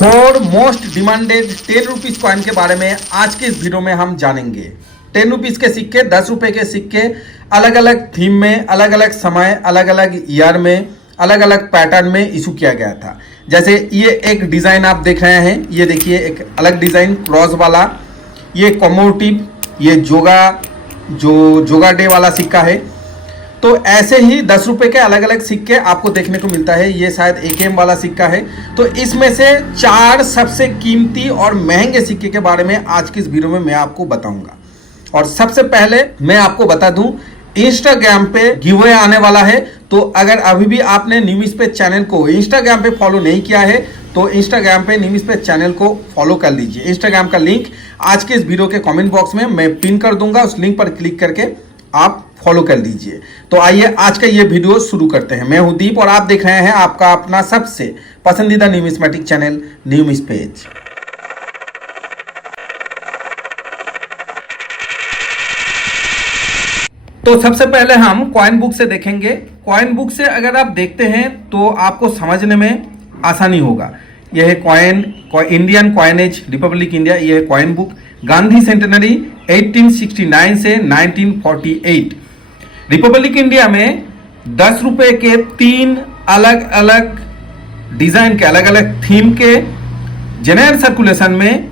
Four most demanded 10 rupees coin के बारे में आज के इस वीडियो में हम जानेंगे। 10 रुपीज के सिक्के, 10 रुपए के सिक्के अलग अलग थीम में, अलग अलग समय, अलग अलग ईयर में, अलग अलग पैटर्न में इशू किया गया था। जैसे ये एक डिजाइन आप देख रहे हैं, ये देखिए एक अलग डिजाइन क्रॉस वाला, ये कॉमोटिव, ये जोगा डे वाला सिक्का है। तो ऐसे ही 10 रुपए के अलग अलग सिक्के आपको देखने को मिलता है। ये शायद AKM वाला सिक्का है। तो इसमें से 4 सबसे कीमती और महंगे सिक्के के बारे में आज की इस वीडियो में मैं आपको बताऊंगा। और सबसे पहले मैं आपको बता दूं, इंस्टाग्राम पे गिवअवे आने वाला है। तो अगर अभी भी आपने न्यूज पे चैनल को इंस्टाग्राम पे फॉलो नहीं किया है तो इंस्टाग्राम पे न्यूज पे चैनल को फॉलो कर लीजिए। इंस्टाग्राम का लिंक आज के इस वीडियो के कमेंट बॉक्स में मैं पिन कर दूंगा, उस लिंक पर क्लिक करके आप फॉलो कर लीजिए। तो आइए आज का ये वीडियो शुरू करते हैं। मैं हूं दीप और आप देख रहे हैं आपका अपना सबसे पसंदीदा न्यूमिस्मेटिक चैनल न्यूमिस पेज। तो सबसे पहले हम कॉइन बुक से देखेंगे। कॉइन बुक से अगर आप देखते हैं तो आपको समझने में आसानी होगा। यह है coin, Indian coinage Republic India, यह है कॉइन बुक। गांधी सेंटेनरी 1869 से 1948। रिपब्लिक इंडिया में 10 रुपए के 3 अलग अलग डिजाइन के, अलग अलग थीम के जनरल सर्कुलेशन में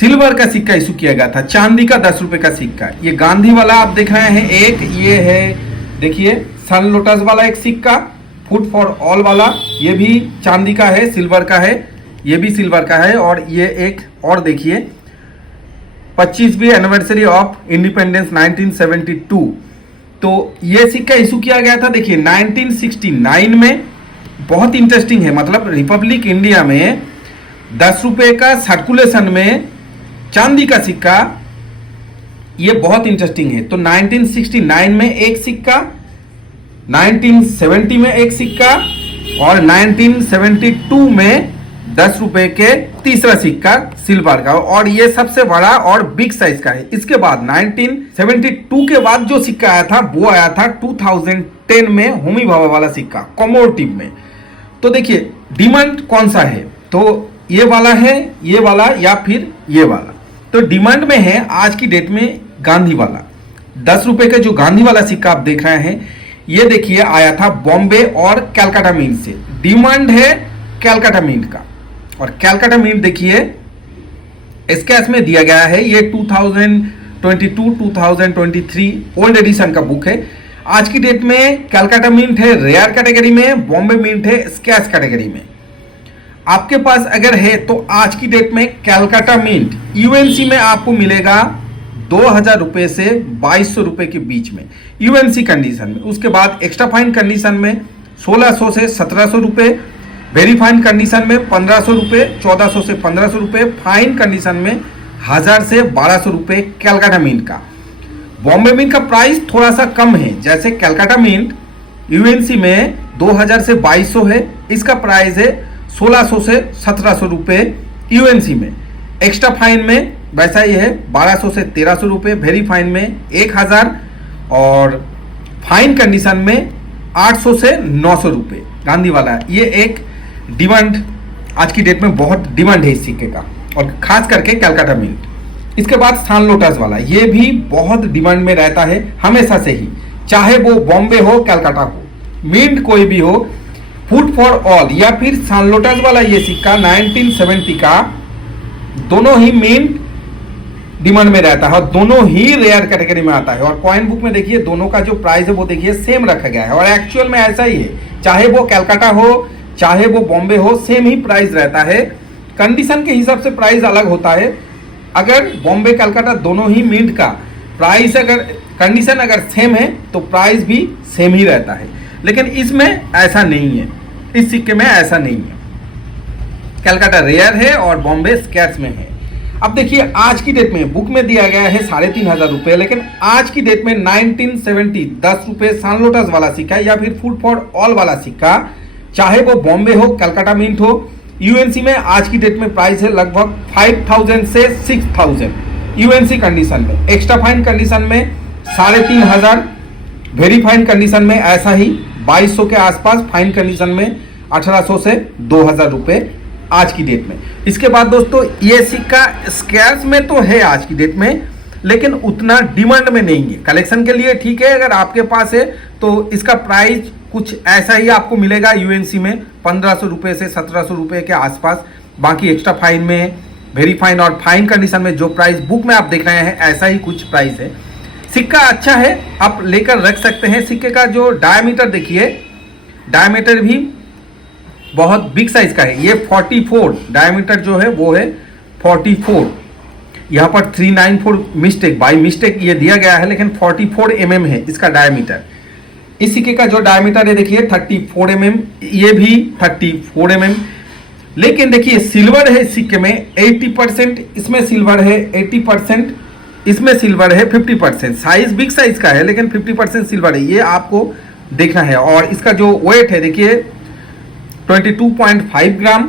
सिल्वर का सिक्का इशू किया गया था। चांदी का 10 रुपए का सिक्का, ये गांधी वाला आप देख रहे हैं। एक ये है, देखिए सन लोटस वाला एक सिक्का, फूड फॉर ऑल वाला, ये भी चांदी का है, सिल्वर का है, ये भी सिल्वर का है। और ये एक और देखिए 25वीं एनिवर्सरी ऑफ इंडिपेंडेंस 1972। तो ये सिक्का इशू किया गया था, देखिए 1969 में। बहुत इंटरेस्टिंग है, मतलब रिपब्लिक इंडिया में 10 रुपए का सर्कुलेशन में चांदी का सिक्का, ये बहुत इंटरेस्टिंग है। तो 1969 में एक सिक्का, 1970 में एक सिक्का और 1972 में 10 रुपए के तीसरा सिक्का सिल्वर का, और ये सबसे बड़ा और बिग साइज का है। इसके बाद 1972 के बाद जो सिक्का आया था वो आया था 2010 में होमी भाभा वाला सिक्का कॉमोटिव में। तो देखिए डिमांड कौन सा है, तो ये वाला है, ये वाला या फिर ये वाला। तो डिमांड में है आज की डेट में गांधी वाला। 10 रुपए का जो गांधी वाला सिक्का आप देख रहे हैं, ये देखिए आया था बॉम्बे और कैलकाटा मिंट से। डिमांड है कैलकाटा मिंट का, और कैलकाटा मिंट देखिए स्केच में दिया गया है। ये 2022-2023 ओल्ड एडिशन का बुक है। आज की डेट में कैलकाटा मिंट है रेयर कैटेगरी में, बॉम्बे मिंट है स्केच कैटेगरी में। आपके पास अगर है तो आज की डेट में कैलकाटा मिंट यूएनसी में आपको मिलेगा 2000 रुपए से 2200 रुपए के बीच में, यूएनसी कंडीशन में। उसके बाद एक्स्ट्रा फाइन कंडीशन में 1600 से 1700 रुपए, वेरी फाइन कंडीशन में 1500 रुपए, 1400 से 1500 रुपए, फाइन कंडीशन में 1000 से 1200 रुपए कैलकाटा मिंट का। बॉम्बे मिंट का प्राइस थोड़ा सा कम है। जैसे कैलकाटा मिंट यूएनसी में 2000 से 2200 है, इसका प्राइस है 1600 से 1700 रुपए यूएनसी में। एक्स्ट्रा फाइन में वैसा ही है 1200 से 1300 रुपए, वेरी फाइन में 1000 और फाइन कंडीशन में 800 से 900 रुपए गांधी वाला। ये एक डिमांड आज की डेट में बहुत डिमांड है इस सिक्के का, और खास करके कैलकाटा मिंट। इसके बाद सन लोटस वाला, ये भी बहुत डिमांड में रहता है हमेशा से ही, चाहे वो बॉम्बे हो कैलकाटा हो, मिंट कोई भी हो, फूड फॉर ऑल या फिर सन लोटस वाला ये सिक्का 1970 का, दोनों ही मिंट डिमांड में रहता है और दोनों ही रेयर कैटेगरी में आता है। और कॉइन बुक में देखिए दोनों का जो प्राइस है वो देखिए सेम रखा गया है, और एक्चुअल में ऐसा ही है, चाहे वो कैलकाटा हो चाहे वो बॉम्बे हो, सेम ही प्राइस रहता है। कंडीशन के हिसाब से प्राइस अलग होता है। अगर बॉम्बे कैलकाटा दोनों ही मिंट का प्राइस, अगर कंडीशन अगर सेम है तो प्राइस भी सेम ही रहता है, लेकिन इसमें ऐसा नहीं है, इस सिक्के में ऐसा नहीं है। कैलकाटा रेयर है और बॉम्बे स्केच में है। अब देखिए आज की डेट में बुक में दिया गया है 3500 रुपए, लेकिन आज की डेट में 1970 10 रुपए सन लोटस वाला सिक्का या फिर फूड फॉर ऑल वाला सिक्का, चाहे वो बॉम्बे हो कैलकाटा मिंट हो, यूएनसी में आज की डेट में प्राइस है लगभग 5000 से 6000 यूएनसी कंडीशन में। एक्स्ट्रा फाइन कंडीशन में 3500, वेरी फाइन कंडीशन में ऐसा ही 2200 के आसपास, फाइन कंडीशन में 1800 से 2000 रुपए आज की डेट में। इसके बाद दोस्तों ये सिक्का स्कैर्स में तो है आज की डेट में, लेकिन उतना डिमांड में नहीं है। कलेक्शन के लिए ठीक है, अगर आपके पास है तो इसका प्राइस कुछ ऐसा ही आपको मिलेगा यूएनसी में 1500 रुपये से 1700 रुपये के आसपास। बाकी एक्स्ट्रा फाइन में, वेरी फाइन और फाइन कंडीशन में जो प्राइस बुक में आप देख रहे हैं ऐसा ही कुछ प्राइस है। सिक्का अच्छा है, आप लेकर रख सकते हैं। सिक्के का जो डायमीटर देखिए, डायमीटर भी बहुत बिग साइज का है। ये 44 डायमीटर जो है वो है 44। यहाँ पर 394 मिस्टेक बाई मिस्टेक ये दिया गया है, लेकिन 44 mm है इसका डायमीटर। इस सिक्के का जो डायमीटर है देखिए 34 mm, ये भी 34 mm। लेकिन देखिए सिल्वर है इस सिक्के में 80%, इसमें सिल्वर है 80%, इसमें सिल्वर है 50%। साइज बिग साइज का है लेकिन 50% सिल्वर है, ये आपको देखना है। और इसका जो वेट है देखिए 22.5 ग्राम,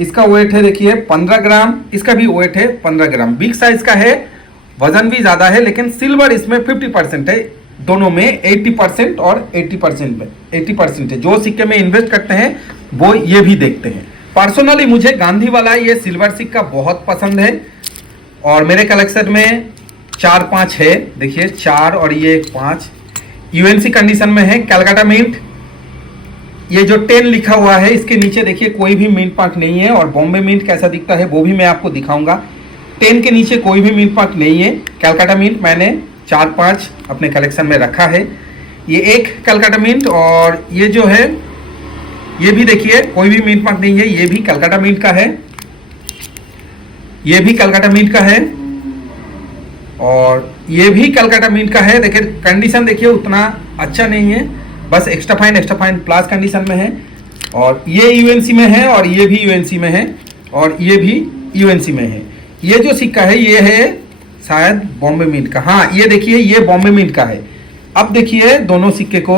इसका वेट है देखिए 15 ग्राम, इसका भी वेट है 15 ग्राम। बिग साइज का है, वजन भी ज़्यादा है, लेकिन सिल्वर इसमें 50% है। दोनों में 80% और 80% में 80% है। जो सिक्के में इन्वेस्ट करते हैं वो ये भी देखते हैं। पर्सनली मुझे गांधी वाला ये सिल्वर सिक्का बहुत पसंद है और मेरे कलेक्शन में 4-5 है। देखिए 4 और ये 5 यूएनसी कंडीशन में है। कलकत्ता मिंट, ये जो 10 लिखा हुआ है इसके नीचे देखिए कोई भी मिंट मार्क नहीं है। और बॉम्बे मिंट कैसा दिखता है वो भी मैं आपको दिखाऊंगा। 10 के नीचे कोई भी मिंट मार्क नहीं है। कलकत्ता मिंट मैंने 4-5 अपने कलेक्शन में रखा है। ये एक कलकत्ता मिंट, और ये जो है ये भी देखिए कोई भी मिंट मार्क नहीं है, ये भी कलकत्ता मिंट का है, ये भी कलकत्ता मिंट का है, और ये भी कलकत्ता मिंट का है। देखिए कंडीशन देखिए उतना अच्छा नहीं है, बस एक्स्ट्रा फाइन प्लस कंडीशन में है। और ये यूएनसी में है, और ये भी यूएनसी में है, और ये भी यूएनसी में है। ये जो सिक्का है ये है शायद बॉम्बे मिंट का। हाँ ये देखिए ये बॉम्बे मिंट का है। अब देखिए दोनों सिक्के को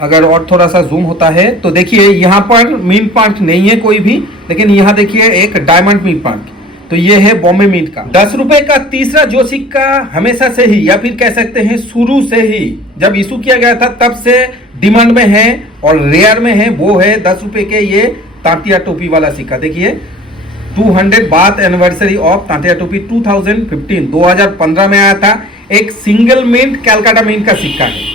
अगर और थोड़ा सा जूम होता है तो देखिए यहाँ पर मिंट मार्क नहीं है कोई भी, लेकिन यहाँ देखिए एक डायमंड मिंट मार्क, तो ये है बॉम्बे मिंट का। 10 रुपए का तीसरा जो सिक्का हमेशा से ही, या फिर कह सकते हैं शुरू से ही, जब इशू किया गया था तब से डिमांड में है और रेयर में है, वो है 10 रुपए के ये तांतिया टोपी वाला सिक्का। देखिए 200 बाथ एनिवर्सरी ऑफ तांतिया टोपी 2015 में आया था। एक सिंगल मिंट कलकत्ता मिंट का सिक्का है,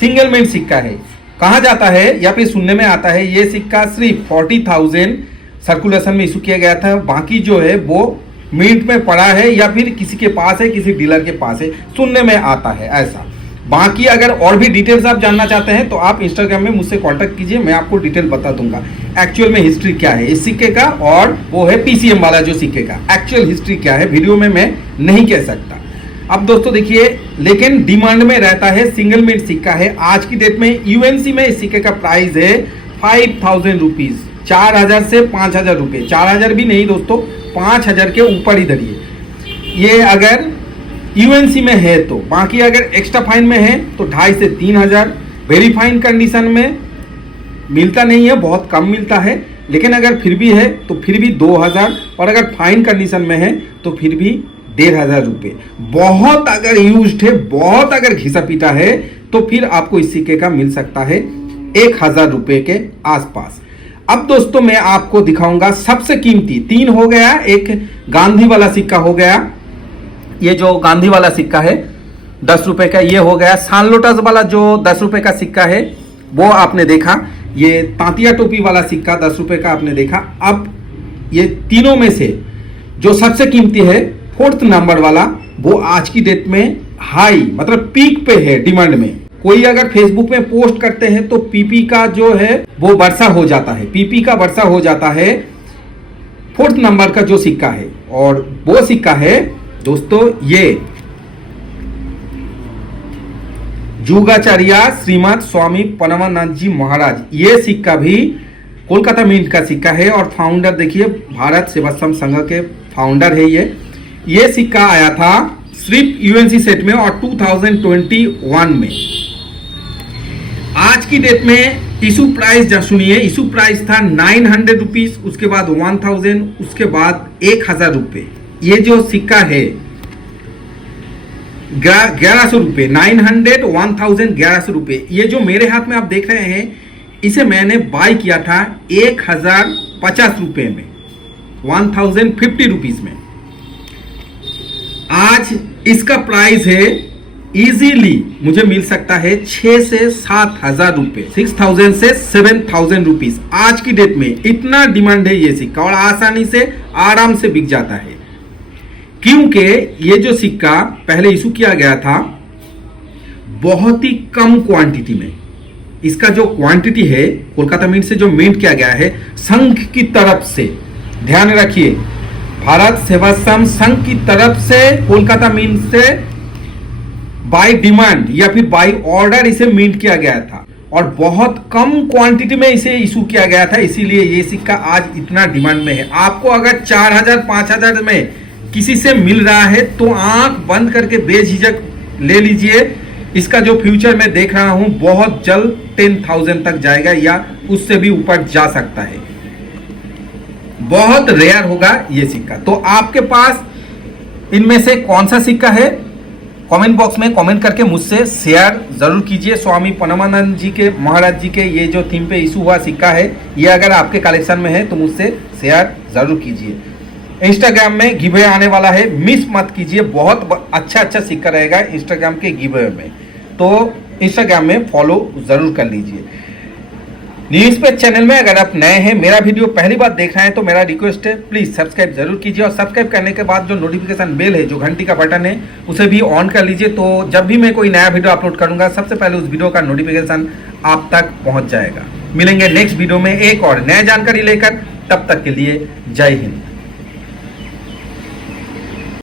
सिंगल मिंट सिक्का है। कहा जाता है या फिर सुनने में आता है ये सिक्का सिर्फ 40,000 सर्कुलेशन में इशू किया गया था, बाकी जो है वो मिंट में पड़ा है या फिर किसी के पास है, किसी डीलर के पास है, सुनने में आता है ऐसा। बाकी अगर और भी डिटेल्स आप जानना चाहते हैं तो आप इंस्टाग्राम में मुझसे कांटेक्ट कीजिए, मैं आपको डिटेल बता दूंगा एक्चुअल में हिस्ट्री क्या है इस सिक्के का, और वो है पीसीएम वाला जो सिक्के का एक्चुअल हिस्ट्री क्या है वीडियो में मैं नहीं कह सकता। अब दोस्तों देखिए, लेकिन डिमांड में रहता है, सिंगल मिंट सिक्का है। आज की डेट में यूएनसी में इस सिक्के का प्राइस है 5,000 रुपीज, 4,000 से 5,000 रुपये। 4,000 भी नहीं दोस्तों, 5,000 के ऊपर ही धरिए ये अगर यूएनसी में है तो। बाकी अगर एक्स्ट्रा फाइन में है तो 2,500 से 3,000। वेरी फाइन कंडीशन में मिलता नहीं है, बहुत कम मिलता है, लेकिन अगर फिर भी है तो फिर भी 2,000, और अगर फाइन कंडीशन में है तो फिर भी 1,500 रुपये। बहुत अगर यूज्ड है, बहुत अगर घिसा पीटा है तो फिर आपको इस सिक्के का मिल सकता है 1,000 रुपये के आसपास। अब दोस्तों मैं आपको दिखाऊंगा सबसे कीमती, 3 हो गया, एक गांधी वाला सिक्का हो गया, ये जो गांधी वाला सिक्का है 10 रुपए का, ये हो गया सान लोटस वाला जो 10 रुपए का सिक्का है वो आपने देखा, ये तांतिया टोपी वाला सिक्का 10 रुपए का आपने देखा। अब ये तीनों में से जो सबसे कीमती है 4th नंबर वाला, वो आज की डेट में हाई मतलब पीक पे है डिमांड में। कोई अगर फेसबुक में पोस्ट करते हैं तो पीपी का जो है वो वर्षा हो जाता है, पीपी का वर्षा हो जाता है 4th नंबर का जो सिक्का है। और वो सिक्का है दोस्तों ये जुगाचार्य श्रीमद स्वामी पनमानंद जी महाराज। ये सिक्का भी कोलकाता मिंट का सिक्का है, और फाउंडर देखिए भारत सेवाश्रम संघ के फाउंडर है ये सिक्का आया था सिर्फ यूएनसी सेट में और 2021 में। आज की डेट में इशू प्राइस जब सुनिए, इशू प्राइस था 900 रुपीज, उसके बाद 1000, उसके बाद 1,000 रुपये। ये जो सिक्का है 1100 रुपये, 900, 1000, 1100 रुपये। ये जो मेरे हाथ में आप देख रहे हैं इसे मैंने बाय किया था 1050 रुपये में, 1050 रुपीज में। आज इसका प्राइस है इजीली मुझे मिल सकता है 6 से 7 हजार रुपए, 6000 से 7000 रुपीज। आज की डेट में इतना डिमांड है ये सिक्का और आसानी से आराम से बिक जाता है, क्योंकि ये जो सिक्का पहले इशू किया गया था बहुत ही कम क्वांटिटी में। इसका जो क्वांटिटी है कोलकाता मिंट से जो मिंट किया गया है संघ की तरफ से, ध्यान रखिए, भारत सेवाश्रम संघ की तरफ से कोलकाता मिंट से बाय डिमांड या फिर बाय ऑर्डर इसे मिंट किया गया था और बहुत कम क्वांटिटी में इसे इशू किया गया था, इसीलिए ये सिक्का आज इतना डिमांड में है। आपको अगर 4000 5000 में किसी से मिल रहा है तो आंख बंद करके बेझिझक ले लीजिए। इसका जो फ्यूचर मैं देख रहा हूं बहुत जल्द 10,000 तक जाएगा या उससे भी ऊपर जा सकता है। बहुत रेयर होगा ये सिक्का। तो आपके पास इनमें से कौन सा सिक्का है कमेंट बॉक्स में कमेंट करके मुझसे शेयर जरूर कीजिए। स्वामी परमानंद जी के महाराज जी के ये जो थीम पे इशू हुआ सिक्का है ये अगर आपके कलेक्शन में है तो मुझसे शेयर जरूर कीजिए। इंस्टाग्राम में गिवे आने वाला है, मिस मत कीजिए, बहुत अच्छा सिक्का रहेगा इंस्टाग्राम के गिवे में, तो इंस्टाग्राम में फॉलो जरूर कर लीजिए। न्यूज पे चैनल में अगर आप नए हैं, मेरा वीडियो पहली बार देख रहे हैं तो मेरा रिक्वेस्ट है प्लीज सब्सक्राइब जरूर कीजिए और सब्सक्राइब करने के बाद जो नोटिफिकेशन बेल है, जो घंटी का बटन है, उसे भी ऑन कर लीजिए। तो जब भी मैं कोई नया वीडियो अपलोड करूंगा सबसे पहले उस वीडियो का नोटिफिकेशन आप तक पहुंच जाएगा। मिलेंगे नेक्स्ट वीडियो में एक और नया जानकारी लेकर, तब तक के लिए जय हिंद।